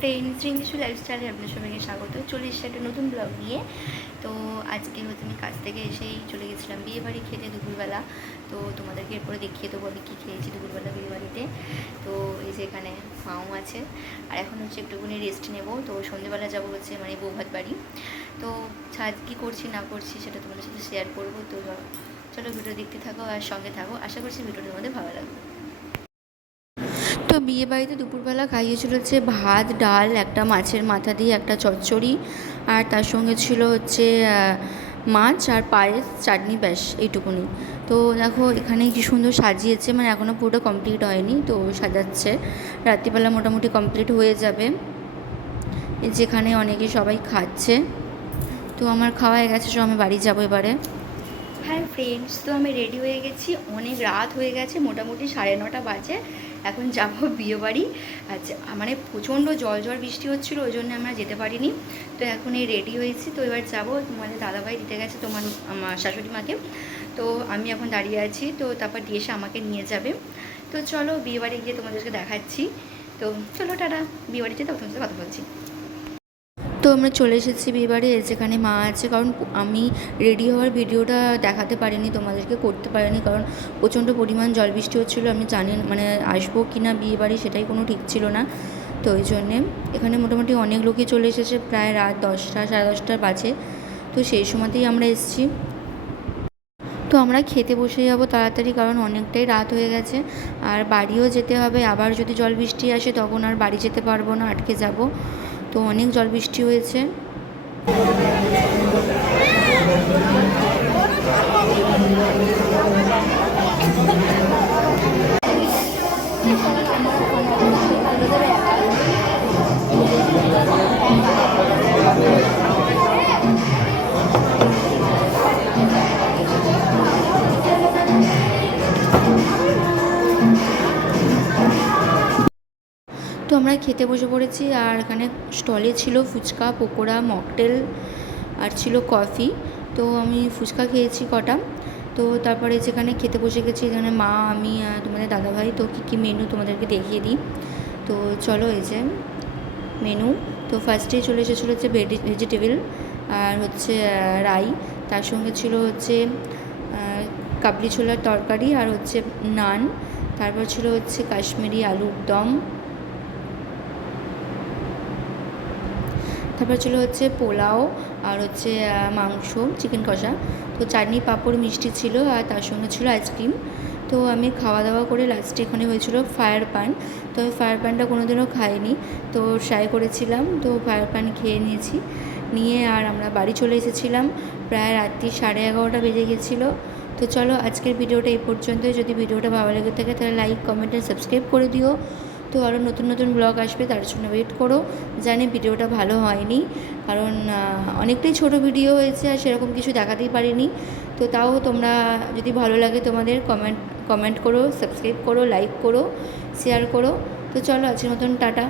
Friends, রিঙ্কিশু লাইফস্টাইলে আপনার সবাইকে স্বাগত। চলে এসেছি একটা নতুন ব্লগ নিয়ে। তো আজকে হচ্ছে আমি কাজ থেকে এসেই চলে গেছিলাম বিয়েবাড়ি খেতে দুপুরবেলা। তো তোমাদেরকে এরপরে দেখিয়ে দেবো আমি কী খেয়েছি দুপুরবেলা বিয়েবাড়িতে। তো এই যে এখানে মাও আছে, আর এখন হচ্ছে একটুখানি রেস্ট নেবো। তো সন্ধ্যেবেলা যাবো হচ্ছে মানে বৌভাত বাড়ি। তো আজ কী করছি না করছি সেটা তোমাদের সাথে শেয়ার করবো। তো চলো ভিডিও দেখতে থাকো আর সঙ্গে থাকো, আশা করছি ভিডিওটার মধ্যে ভালো লাগবে। তো বিয়েবাড়িতে দুপুরবেলা খাইয়েছিল হচ্ছে ভাত, ডাল, একটা মাছের মাথা দিয়ে একটা চচ্চড়ি, আর তার সঙ্গে ছিল হচ্ছে মাছ আর পায়েস, চাটনি, ব্যাস এইটুকুনি। তো দেখো এখানে কি সুন্দর সাজিয়েছে, মানে এখনও পুরোটা কমপ্লিট হয়নি, তো সাজাচ্ছে। রাত্রিবেলা মোটামুটি কমপ্লিট হয়ে যাবে। যেখানে অনেকে সবাই খাচ্ছে। তো আমার খাওয়া হয়ে গেছে, সব আমি বাড়ি যাবো এবারে। হ্যাঁ ফ্রেন্ডস, তো আমি রেডি হয়ে গেছি, অনেক রাত হয়ে গেছে, মোটামুটি 9:30 বাজে। এখন যাব বিয়েবাড়ি। আচ্ছা, মানে প্রচণ্ড জল বৃষ্টি হচ্ছিলো, ওই জন্য আমরা যেতে পারিনি। তো এখন এই রেডি হয়েছি, তো এবার যাবো। তোমাদের দাদাভাই দিতে গেছে আমার শাশুড়ি মাকে। তো আমি এখন দাঁড়িয়ে আছি, তো তারপর দিয়ে এসে আমাকে নিয়ে যাবে। তো চলো বিয়েবাড়ি গিয়ে তোমাদেরকে দেখাচ্ছি। তো চলো টাটা, বিয়েবাড়িতে তো তোমাদের সাথে কথা বলছি। তো আমরা চলে এসেছি বিয়েবাড়ি, যেখানে মা আছে। কারণ আমি রেডি হওয়ার ভিডিওটা দেখাতে পারিনি তোমাদেরকে, করতে পারিনি, কারণ প্রচণ্ড পরিমাণ জল বৃষ্টি হচ্ছিলো। আমি জানি মানে আসবো কি না বিয়েবাড়ি সেটাই কোনো ঠিক ছিল না। তো ওই জন্যে এখানে মোটামুটি অনেক লোকই চলে এসেছে, প্রায় রাত 10টা, 10:30 বাজে। তো সেই সময়তেই আমরা এসেছি। তো আমরা খেতে বসে যাবো তাড়াতাড়ি, কারণ অনেকটাই রাত হয়ে গেছে, আর বাড়িও যেতে হবে। আবার যদি জল বৃষ্টি আসে তখন আর বাড়ি যেতে পারবো না, আটকে যাব। তো অনেক জল বৃষ্টি হয়েছে। তো আমরা খেতে বসে পড়েছি, আর এখানে স্টলে ছিল ফুচকা, পকোড়া, মকটেল, আর ছিল কফি। তো আমি ফুচকা খেয়েছি কটা। তো তারপরে যেখানে খেতে বসে গেছি, এখানে মা, আমি, তোমাদের দাদাভাই। তো কী কী মেনু তোমাদেরকে দেখিয়ে দিই। তো চলো, এই যে মেনু। তো ফার্স্টেই চলে এসেছিলো হচ্ছে ভেজিটেবল, আর হচ্ছে রাই। তার সঙ্গে ছিল হচ্ছে কাবলি ছোলার তরকারি, আর হচ্ছে নান। তারপর ছিল হচ্ছে কাশ্মীরি আলুর দম। তারপর ছিল হচ্ছে পোলাও, আর হচ্ছে মাংস, চিকেন কষা। তো চাটনি, পাঁপড়, মিষ্টি ছিল, আর তার সঙ্গে ছিল আইসক্রিম। তো আমি খাওয়া দাওয়া করে লাস্টে এখানে হয়েছিল ফায়ার পান। তো আমি ফায়ার পানটা কোনোদিনও খাইনি, তো ট্রাই করেছিলাম। তো ফায়ার পান খেয়ে নিয়েছি, নিয়ে আর আমরা বাড়ি চলে এসেছিলাম। প্রায় রাত্রি 11:30 বেজে গেছিলো। তো চলো আজকের ভিডিওটা এই পর্যন্তই। যদি ভিডিওটা ভালো লেগে থাকে তাহলে লাইক, কমেন্ট আর সাবস্ক্রাইব করে দিও। তো আরও নতুন নতুন ব্লগ আসবে, তার জন্য ওয়েট করো। জানি ভিডিওটা ভালো হয়নি, কারণ অনেকটাই ছোট ভিডিও হয়েছে, আর সেরকম কিছু দেখাতেই পারিনি। তো তাও তোমরা যদি ভালো লাগে তোমাদের কমেন্ট করো, সাবস্ক্রাইব করো, লাইক করো, শেয়ার করো। তো চলো আজকের মতন টাটা।